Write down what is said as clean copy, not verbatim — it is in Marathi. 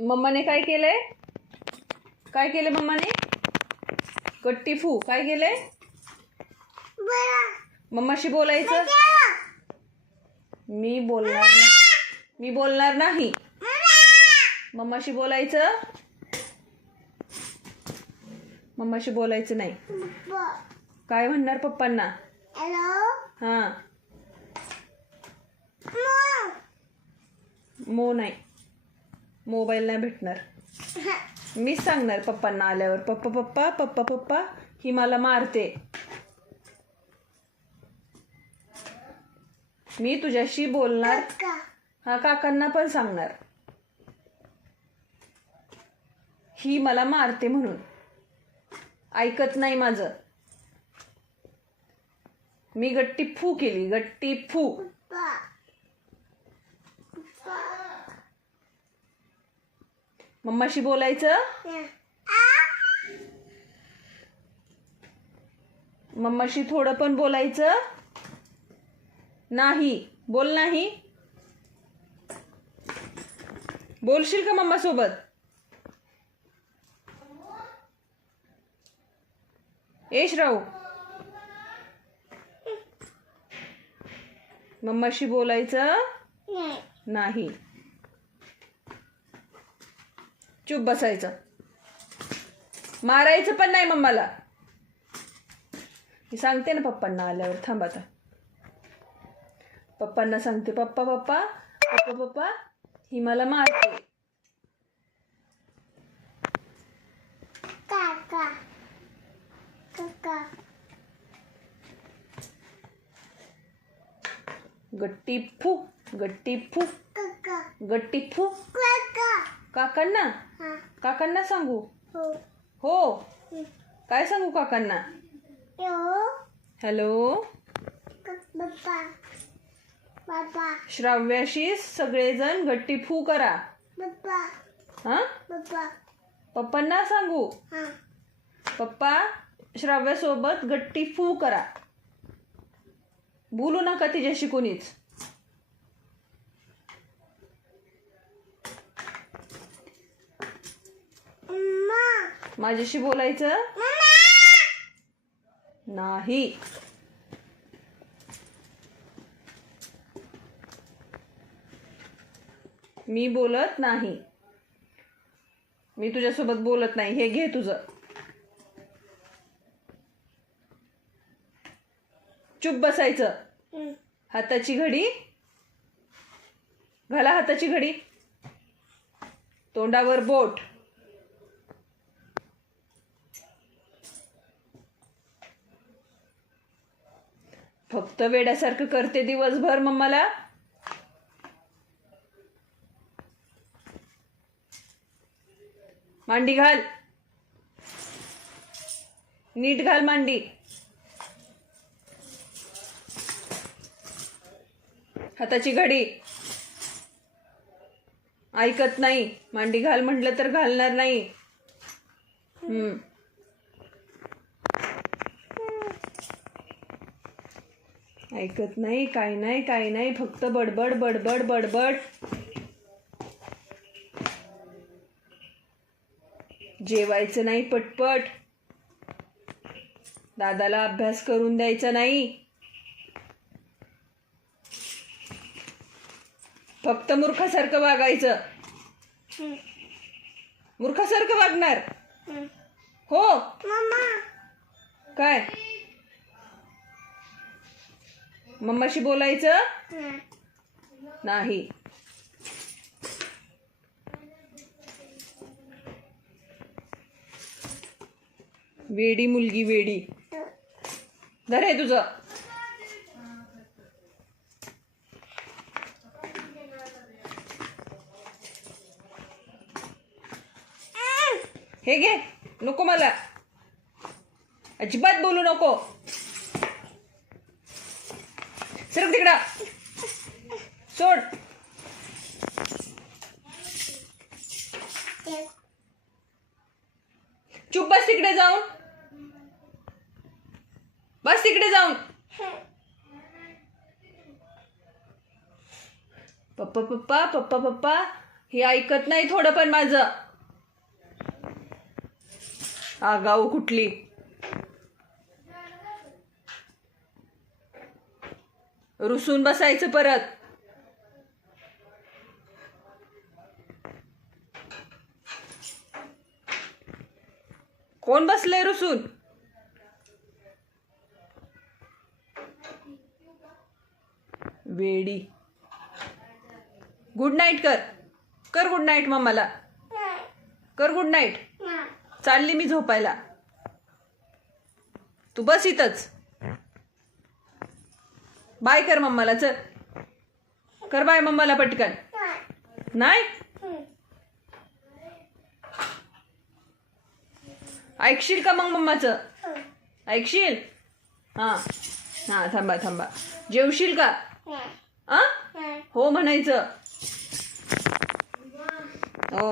मम्माने काय केलंय? काय केलं मम्माने? गट्टी फू. काय केलंय? मम्माशी बोलायचं. मी बोलणार नाही. मम्माशी बोलायचं. मम्माशी बोलायचं नाही. काय म्हणणार पप्पांना? हा. नाही, मोबाईल नाही भेटणार. मीच सांगणार पप्पांना आल्यावर, पप्पा ही मला मारते. मी तुझ्याशी बोलणार. हा, काकांना पण सांगणार ही मला मारते म्हणून. ऐकत नाही माझं. मी गट्टी फू केली. गट्टी फू. मम्माशी बोलायचं. मम्माशी थोडं पण बोलायचं नाही. बोल. नाही बोलशील का मम्मा सोबत? श्राऊ, मम्माशी बोलायचं नाही. चुप बसायचं. मारायचं पण नाही मम्माला. मी सांगते ना पप्पांना आल्यावर. थांब आता. पप्पांना सांगते. पप्पा ही मला मारते. गट्टी फू. गट्टी फू. गट्टी फू. काकांना सांगू? हो. काय सांगू काकांना? हॅलो. श्राव्याशी सगळेजण गट्टी फू करा. हा, पप्पांना सांगू. पप्पा श्राव्यासोबत गट्टी फू करा. बोलू नका तिच्याशी कोणीच. माझ्याशी बोलायचं नाही. मी बोलत नाही. मी तुझ्यासोबत बोलत नाही. हे घे तुझं. चुप बसायचं. हाताची घडी घाला. हाताची घडी. तोंडावर बोट. फक्त वेड्यासारखं करते दिवसभर मम्माला. मांडी घाल. नीट घाल मांडी. हाताची घडी. ऐकत नाही. मांडी घाल म्हटलं तर घालणार नाही. ऐकत नाही. काय नाही. फक्त बडबड. जेवायचं नाही पटपट. दादाला अभ्यास करून द्यायचा नाही. फक्त मूर्खासारखं वागायचं. मूर्खासारखं वागणार. हो. काय? मम्माशी बोलायचं नाही. वेडी मुलगी वेडी. घर आहे तुझं. हे घे. नको मला. अजिबात बोलू नको. सरक तिकडं. सोड. चुप बस तिकडे जाऊन. बस तिकडे जाऊन. पप्पा हे ऐकत नाही थोडं पण माझं. आगाऊ कुठली. रुसून बसायचं परत. कोण बसलंय रुसून? वेडी. गुड नाईट कर. कर गुड नाईट मम्माला. कर गुड नाईट. चालली मी झोपायला. तू बस इथंच. बाय कर मम्माला. चल कर बाय मम्माला पटकन. नाही ऐकशील का मग मम्माचं? ऐकशील? हां हां थांबा थांबा. जेवशील का? आ हो म्हणायचं. हो.